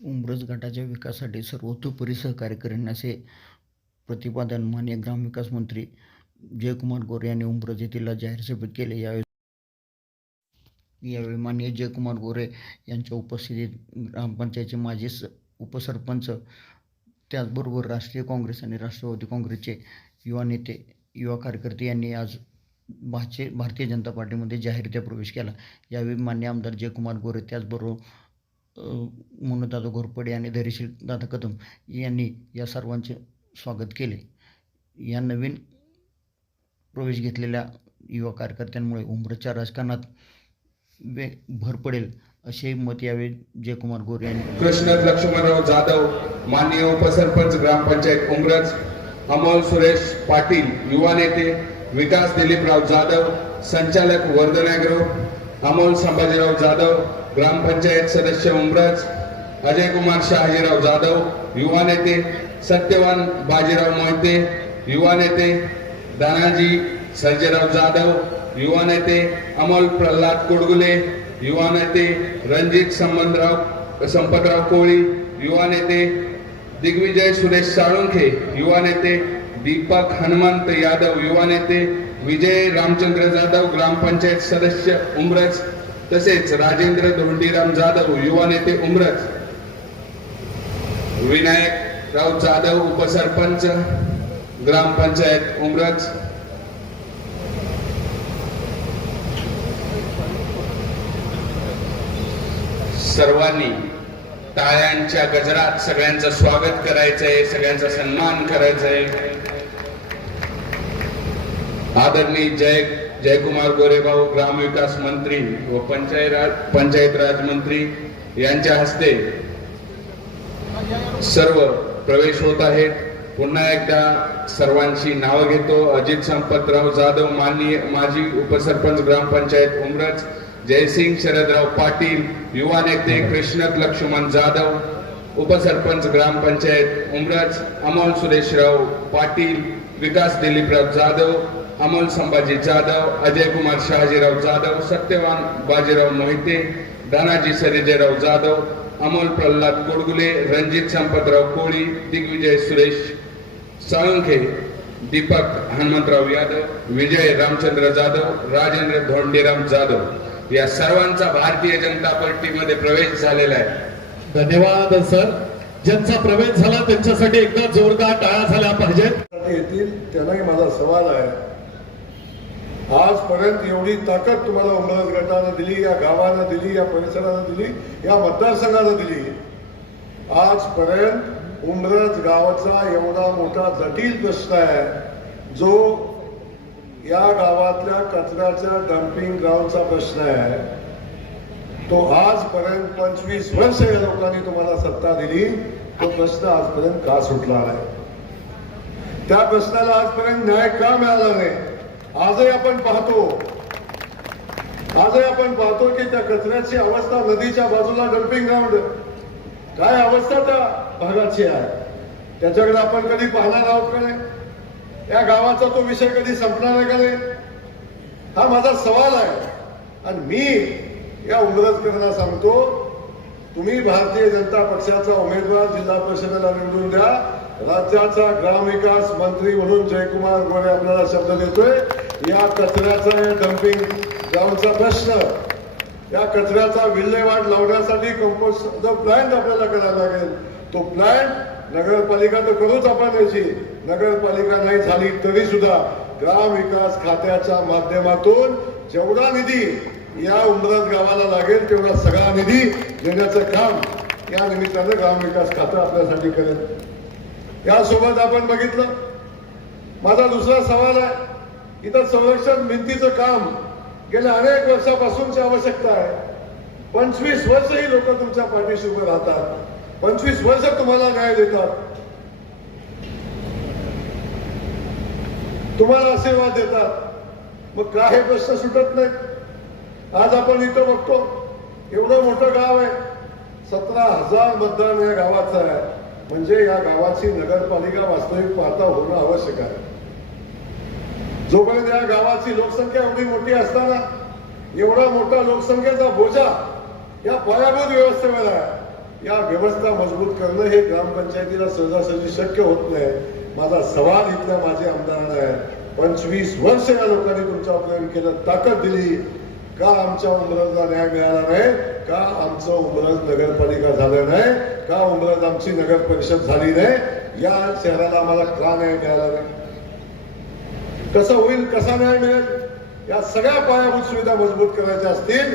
उंब्रज गटाच्या विकासासाठी सर्वतोपरी सहकार्य करेन असे प्रतिपादन माननीय ग्रामविकास मंत्री जयकुमार गोरे यांनी उंब्रज येथील जाहीर सभेत केले। यावेळी माननीय जयकुमार गोरे यांच्या उपस्थितीत ग्रामपंचायतचे माजी उपसरपंच, त्याचबरोबर राष्ट्रीय काँग्रेस आणि राष्ट्रवादी काँग्रेसचे युवा नेते, युवा कार्यकर्ते यांनी आज भारतीय जनता पार्टीमध्ये जाहीररित्या प्रवेश केला। यावेळी मान्य आमदार जयकुमार गोरे, त्याचबरोबर मनोजदादा घोरपडे आणि धैर्यशील दादा कदम यांनी या सर्वांचे स्वागत केले। या नवीन प्रवेश घेतलेल्या युवा कार्यकर्त्यांमुळे उंब्रजच्या राजकारणात भर पडेल असे मत यावेळी जयकुमार गोरे यांनी। कृष्ण लक्ष्मणराव जाधव, माननीय उपसरपंच ग्रामपंचायत उंब्रज, अमोल सुरेश पाटील युवा नेते, विकास दिलीपराव जाधव संचालक वर्धना ग्रुप, अमोल संभाजीराव जाधव ग्रामपंचायत सदस्य उंब्रज, अजय कुमार शहाजीराव जाधव युवा नेते, सत्यवान बाजीराव मोहिते युवा नेते, दानाजी सर्जेराव जाधव युवा नेते, अमोल प्रल्हाद कुडगुले युवा नेते, रणजित संपतराव कोळी युवा नेते, दिग्विजय सुरेश साळुंखे युवा नेते, दीपक हनुमंत यादव युवा नेते, विजय रामचंद्र जाधव ग्रामपंचायत सदस्य उंब्रज, तसेच राजेंद्र धोंडीराम जाधव युवा नेते उंब्रज, विनायक राव जाधव उपसरपंच ग्रामपंचायत उंब्रज, सर्वांनी टाळ्यांच्या गजरात सगळ्यांचं स्वागत करायचंय, सगळ्यांचा सन्मान करायचंय। आदरणीय जयकुमार गोरेभाऊ ग्रामविकास मंत्री व पंचायत राज मंत्री यांच्या हस्ते सर्व प्रवेश होत आहेत। पुन्हा एकदा सर्वांची नाव घेतो। अजित संपतराव जाधव माजी उपसरपंच ग्रामपंचायत उंब्रज, जयसिंग शरदराव पाटील युवा नेते, कृष्ण लक्ष्मण जाधव उपसरपंच ग्रामपंचायत उंब्रज, अमोल सुरेशराव पाटील, विकास दिलीपराव जाधव, अमोल संभाजी जाधव, अजय कुमार शहाजीराव जाधव, सत्यवान बाजीराव मोहिते, दानाजी सर्जेराव जाधव, अमोल प्रल्हाद कुडगुले, रणजित संपतराव कोळी, दिग्विजय सुरेश साळुंखे, दीपक हनुमंतराव यादव, विजय रामचंद्र जाधव, राजेंद्र धोंडीराम जाधव या सर्वांचा भारतीय जनता पार्टीमध्ये प्रवेश झालेला आहे। धन्यवाद सर। ज्यांचा प्रवेश झाला त्यांच्यासाठी एकदा जोरदार टाळ्या झाल्या पाहिजेत। येतील त्यांनाही माझा सवाल आहे, आजपर्यंत एवढी ताकद तुम्हाला उंब्रज गटानं दिली, या गावानं दिली, या परिसरानं दिली, या मतदारसंघानं दिली। आजपर्यंत उंब्रज गावाचा एवढा मोठा जटिल प्रश्न आहे, जो या गावातल्या कचऱ्याच्या डम्पिंग ग्राउंडचा प्रश्न आहे, तो आजपर्यंत 25 वर्ष या लोकांनी तुम्हाला सत्ता दिली, तो प्रश्न आजपर्यंत का सुटला नाही? त्या प्रश्नाला आजपर्यंत न्याय का मिळाला नाही? आजही आपण पाहतो की त्या कचऱ्याची अवस्था, नदीच्या बाजूला डम्पिंग ग्राउंड, काय अवस्था त्या भागाची आहे, त्याच्याकडे आपण कधी पाहणार आहोत का नाही? या गावाचा तो विषय कधी संपणार आहे का नाही? हा माझा सवाल आहे। आणि मी या उंब्रजकरांना सांगतो, तुम्ही भारतीय जनता पक्षाचा उमेदवार जिल्हा परिषदेला निवडून द्या, राज्याचा ग्रामविकास मंत्री म्हणून जयकुमार गोरे आपल्याला शब्द देतोय, या कचऱ्याचा, या डम्पिंग ग्राउंडचा प्रश्न, या कचऱ्याचा विल्हेवाट लावण्यासाठी कंपोस्ट जो प्लॅन आपल्याला करायला लागेल, तो प्लॅन नगरपालिका तर करूच आपण याची, नगरपालिका नाही झाली तरी सुद्धा ग्रामविकास खात्याच्या माध्यमातून जेवढा निधी या उंब्रज गावाला लागेल तेवढा सगळा निधी देण्याचं काम या निमित्तानं ग्रामविकास खातं आपल्यासाठी करेल। यासोबत आपण बघितलं, माझा दुसरा सवाल आहे, इथं संरक्षण भिंतीचं काम गेल्या अनेक वर्षापासूनची आवश्यकता आहे। 25 वर्ष ही लोक तुमच्या पाठीशी उभे राहतात, 25 वर्ष तुम्हाला न्याय देतात, तुम्हाला आशीर्वाद देतात, मग का हे प्रश्न सुटत नाही? आज आपण इथं बघतो, एवढं मोठं गाव आहे, 17,000 मतदान या गावाचं आहे, म्हणजे या गावाची नगरपालिका वास्तविक पाहता होणं आवश्यक आहे। जोपर्यंत या गावाची लोकसंख्या एवढी मोठी असताना एवढा मोठा लोकसंख्येचा बोजा या पायाभूत व्यवस्थेवर आहे, या व्यवस्था मजबूत करणं हे ग्रामपंचायतीला सहजासहजी शक्य होत नाही. माझा सवाल इथल्या माझ्या आमदारांना आहे, 25 वर्ष या लोकांनी तुमच्यावर प्रेम केलं, ताकद दिली, का आमच्या उमरजला न्याय मिळाला नाही? का आमचं उमरज नगरपालिका झालं नाही? का उमरज आमची नगर परिषद झाली नाही? या शहराला आम्हाला का न्याय मिळाला नाही? कसं होईल, कसा न्याय मिळेल? या सगळ्या पायाभूत सुविधा मजबूत करायच्या असतील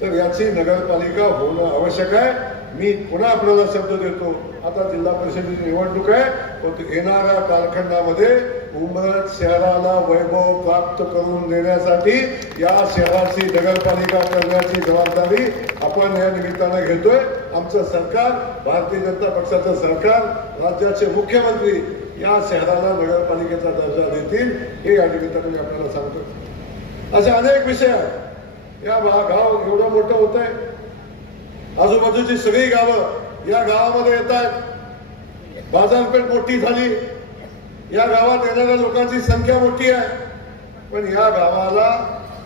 तर याची नगरपालिका होणं आवश्यक आहे. मी पुन्हा आपल्याला शब्द देतो, आता जिल्हा परिषदेची निवडणूक आहे, पण येणाऱ्या कालखंडामध्ये उमरज शहराला वैभव प्राप्त करून देण्यासाठी या शहराची नगरपालिका करण्याची जबाबदारी आपण या निमित्तानं घेतोय. आमचं सरकार, भारतीय जनता पक्षाचं सरकार, राज्याचे मुख्यमंत्री या शहराला नगरपालिकेचा दर्जा देतील हे या निमित्तानं मी आपल्याला सांगतो. असे अनेक विषय आहेत. या गाव एवढं मोठं होत आहे, आजूबाजूची सगळी गावं या गावामध्ये येत आहेत, बाजारपेठ मोठी झाली, या गावात येणाऱ्या लोकांची संख्या मोठी आहे, पण या गावाला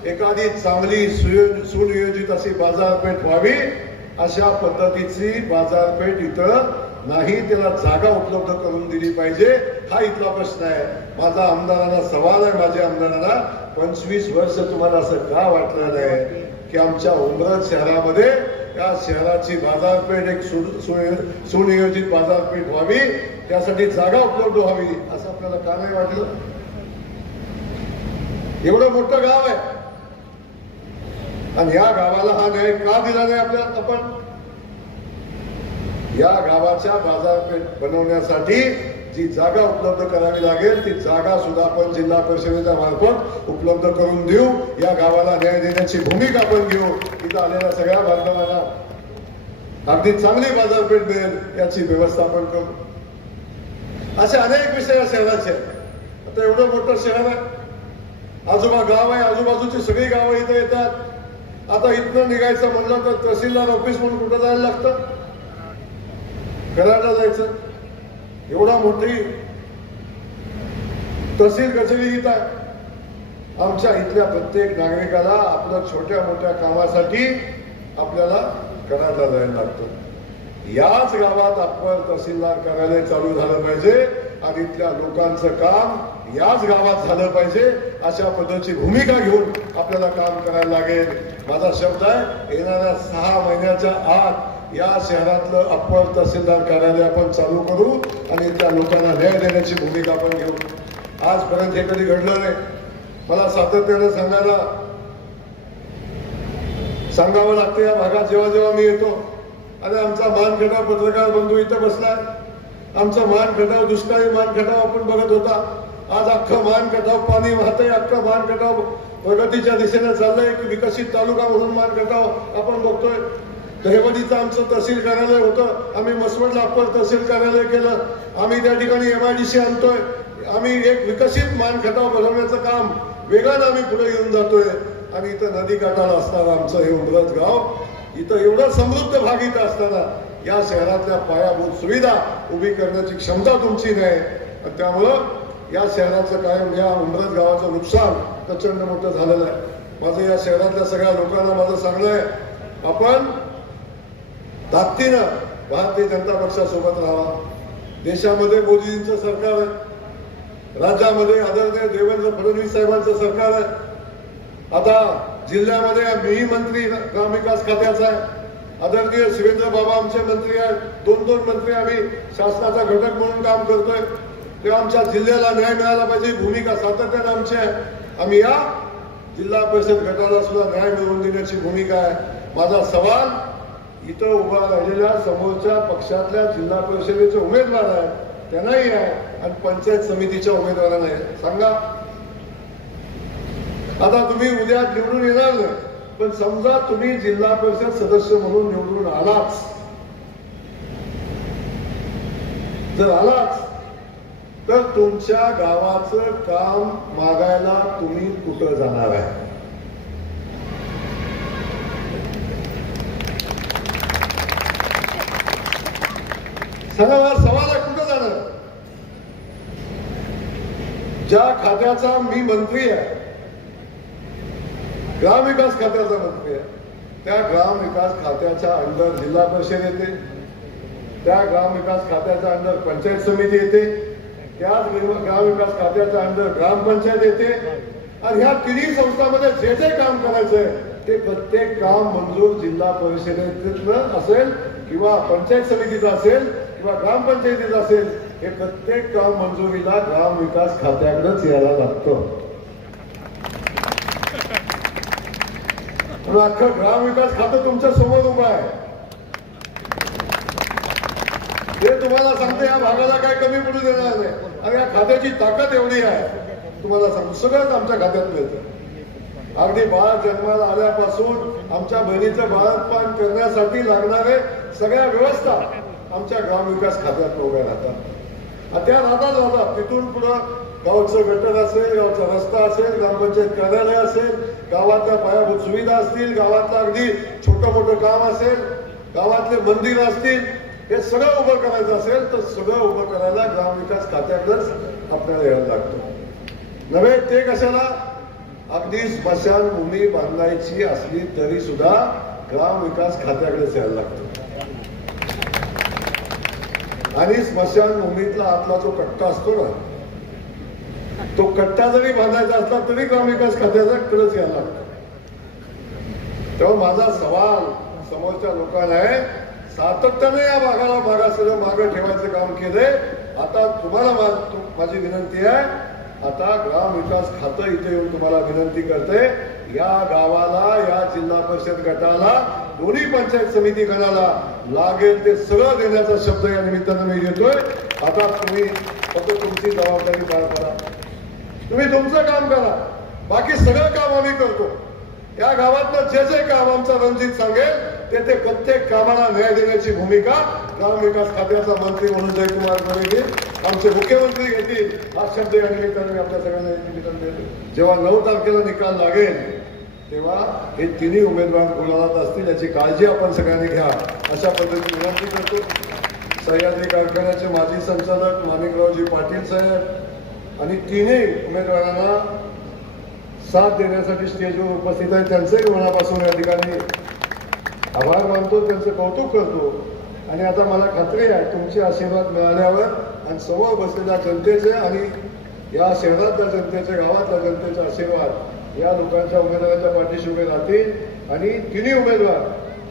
एखादी चांगली सुनियोजित अशी बाजारपेठ व्हावी अशा पद्धतीची बाजारपेठ इथं नाही, त्याला जागा उपलब्ध करून दिली पाहिजे. हा इथला प्रश्न आहे. माझा आमदारांना सवाल आहे, माझ्या आमदारांना, 25 वर्ष तुम्हाला असं का वाटलं नाही की आमच्या उमरज शहरामध्ये या शहराची बाजारपेठ एक सुनियोजित बाजारपेठ व्हावी, त्यासाठी जागा उपलब्ध व्हावी असं आपल्याला का नाही वाटलं? एवढं मोठं गाव आहे आणि या गावाला हा न्याय का दिला नाही आपल्याला? आपण या गावाच्या बाजारपेठ बनवण्यासाठी जी जागा उपलब्ध करावी लागेल ती जागा सुद्धा आपण जिल्हा परिषदेच्या मार्फत उपलब्ध करून देऊ. या गावाला न्याय देण्याची भूमिका आपण घेऊ. इथं आलेल्या सगळ्या बांधवांना अगदी चांगली बाजारपेठ मिळेल याची व्यवस्था आपण करू. असे अनेक विषय या शहराचे आहेत. आता एवढं मोठं शहर आहे, आजोबा गाव आहे, आजूबाजूची सगळी गावं इथं येतात. आता इथनं निघायचं म्हणलं तर तहसीलदार ऑफिस म्हणून कुठं जायला लागतं? कराडला जायचं. एवढा मोठी तहसील कचेरी इथं आहे. आमच्या इथल्या प्रत्येक नागरिकाला आपल्या छोट्या मोठ्या कामासाठी आपल्याला कराडला जायला लागतं. याच गावात अप्पर तहसीलदार कार्यालय चालू झालं पाहिजे आणि इथल्या लोकांचं काम याच गावात झालं पाहिजे अशा पद्धतीची भूमिका घेऊन आपल्याला काम करायला लागेल. माझा शब्द आहे, येणाऱ्या 6 महिन्याच्या आत या शहरातलं अप्पर तहसीलदार कार्यालय आपण चालू करू आणि त्या लोकांना न्याय देण्याची भूमिका आपण घेऊ. आजपर्यंत हे कधी घडलं नाही. मला सातत्याने सांगावं लागतं या भागात जेव्हा जेव्हा मी येतो, अरे आमचा मानखटाव पत्रकार बंधू इथं बसलाय, आमचा मानखटाव दुष्काळी मानखटाव आपण बघत होता, आज अख्खा मानखटाव पाणी वाहतंय, अख्खा मानखटाव प्रगतीच्या दिशेने चाललंय की विकसित तालुका म्हणून मानखटाव आपण बघतोय. दहिवडीचं आमचं तहसील कार्यालय होतं, आम्ही मसवडला अप्पर तहसील कार्यालय केलं, आम्ही त्या ठिकाणी MIDC आणतोय, आम्ही एक विकसित मानखटाव बनवण्याचं काम वेगानं आम्ही पुढे घेऊन जातोय. आणि इथं नदी काठाला असणारं आमचं हे उमरज गाव, इथं एवढं समृद्ध भाग इथं असताना या शहरातल्या पायाभूत सुविधा उभी करण्याची क्षमता तुमची नाही. आणि त्यामुळं या शहराचं कायम या उमरज गावाचं नुकसान प्रचंड मोठं झालेलं आहे. माझं या शहरातल्या सगळ्या लोकांना माझं सांगणं आहे, आपण ताकदीनं भारतीय जनता पक्षासोबत राहा. देशामध्ये मोदीजींचं सरकार आहे, राज्यामध्ये आदरणीय देवेंद्र फडणवीस साहेबांचं सरकार आहे. आता जिल्ह्यामध्ये मी मंत्री ग्रामविकास खात्याचा आहे, आदरणीय शिवेंद्र बाबा आमचे मंत्री आहेत, 2 मंत्री आम्ही शासनाचा घटक म्हणून काम करतोय. तेव्हा आमच्या जिल्ह्याला न्याय मिळाला पाहिजे भूमिका सातत्याने आमची आहे. आम्ही या जिल्हा परिषद गटाला सुद्धा न्याय मिळवून देण्याची भूमिका आहे. माझा सवाल इथं उभा राहिलेल्या समोरच्या पक्षातल्या जिल्हा परिषदेचे उमेदवार आहेत त्यांनाही आहे आणि पंचायत समितीच्या उमेदवारांना आहे. सांगा, आता तुम्ही उद्या निवडून येणार नाही, पण समजा तुम्ही जिल्हा परिषद सदस्य म्हणून निवडून आलाच, जर आलाच तर तुमच्या गावाचं काम मागायला तुम्ही कुठं जाणार आहे? सगळा सवाल आहे, कुठं जाणार? ज्या खात्याचा मी मंत्री आहे, ग्रामविकास खात्याचा मंत्री आहे, त्या ग्रामविकास खात्याच्या अंडर जिल्हा परिषद येते, त्या ग्रामविकास खात्याच्या अंडर पंचायत समिती येते, त्याच ग्रामविकास खात्याच्या अंडर ग्रामपंचायत येते आणि ह्या तिन्ही संस्थांमध्ये जे जे काम करायचंय ते प्रत्येक काम मंजूर जिल्हा परिषदेतलं असेल किंवा पंचायत समितीचं असेल किंवा ग्रामपंचायतीचं असेल, हे प्रत्येक काम मंजुरीला ग्रामविकास खात्याकडेच यायला लागतं. अख्खं ग्रामविकास खातं तुमच्या समोर उभं आहे. ते तुम्हाला सांगते या भागाला काय कमी पडू देणार नाही आणि या खात्याची ताकद एवढी आहे. तुम्हाला सांगतो सगळंच आमच्या खात्यात मिळतं. अगदी बाळ जन्माला आल्यापासून आमच्या बहिणीचं बाळंतपण करण्यासाठी लागणारे सगळ्या व्यवस्था आमच्या ग्रामविकास खात्यात उभ्या राहतात. त्या राहतात तिथून पुढं गावचं गटर असेल, गावचा रस्ता असेल, ग्रामपंचायत कार्यालय असेल, गावातल्या पायाभूत सुविधा असतील, गावातलं अगदी छोटं मोठं काम असेल, गावातले मंदिर असतील, हे सगळं उभं करायचं असेल तर सगळं उभं करायला ग्रामविकास खात्याकडेच आपल्याला यायला लागतं. नव्हे ते कशाला, अगदी स्मशानभूमी बांधायची असली तरी सुद्धा ग्रामविकास खात्याकडेच यायला लागतं. आणि स्मशानभूमीतला आतला जो कट्टा असतो ना, तो कट्टा जरी बांधायचा असला तरी ग्रामविकास खात्याकडेच यायला लागतं. तेव्हा माझा सवाल समोरच्या लोकांना आहे, सातत्याने या भागाला मागं ठेवायचं काम केलंय. आता तुम्हाला माझी विनंती आहे, आता ग्रामविकास खातं इथे येऊन तुम्हाला विनंती करते, या गावाला, या जिल्हा परिषद गटाला, दोन्ही पंचायत समिती गणाला लागेल ते सगळं देण्याचा शब्द या निमित्तानं मी देतोय. आता तुम्ही फक्त तुमची जबाबदारी पार करा, तुम्ही तुमचं काम करा, बाकी सगळं काम आम्ही करतो. या गावातलं जे जे काम आमचा रणजित सांगेल ते प्रत्येक कामाला न्याय देण्याची भूमिका ग्रामविकास खात्याचा मंत्री म्हणून जयकुमार गोरे घेईल, आमचे मुख्यमंत्री घेतील. हा शब्द या निमित्ताने आपल्या सगळ्यांना निमित्ताने देतो. जेव्हा 9 तारखेला निकाल लागेल तेव्हा हे तिन्ही उमेदवार गुलाबात असतील याची काळजी आपण सगळ्यांनी घ्या, अशा पद्धतीने विनंती करतो. सह्याद्री कारखान्याचे माजी संचालक माणिकरावजी पाटील साहेब आणि तिन्ही उमेदवारांना साथ देण्यासाठी स्टेजवर उपस्थित आहेत, त्यांचंही मनापासून या ठिकाणी आभार मानतो, त्यांचं कौतुक करतो. आणि आता मला खात्री आहे तुमचे आशीर्वाद मिळाल्यावर आणि समोर बसलेल्या जनतेचे आणि या शहरातल्या जनतेचे, गावातल्या जनतेचे आशीर्वाद या लोकांच्या उमेदवारांच्या पाठीशी उभे राहतील आणि तिन्ही उमेदवार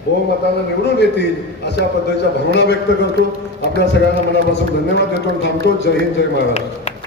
बहुमतानं निवडून येतील, अशा पद्धतीच्या भावना व्यक्त करतो. आपल्या सगळ्यांना मनापासून धन्यवाद देतो. थांबतो. जय हिंद, जय महाराष्ट्र.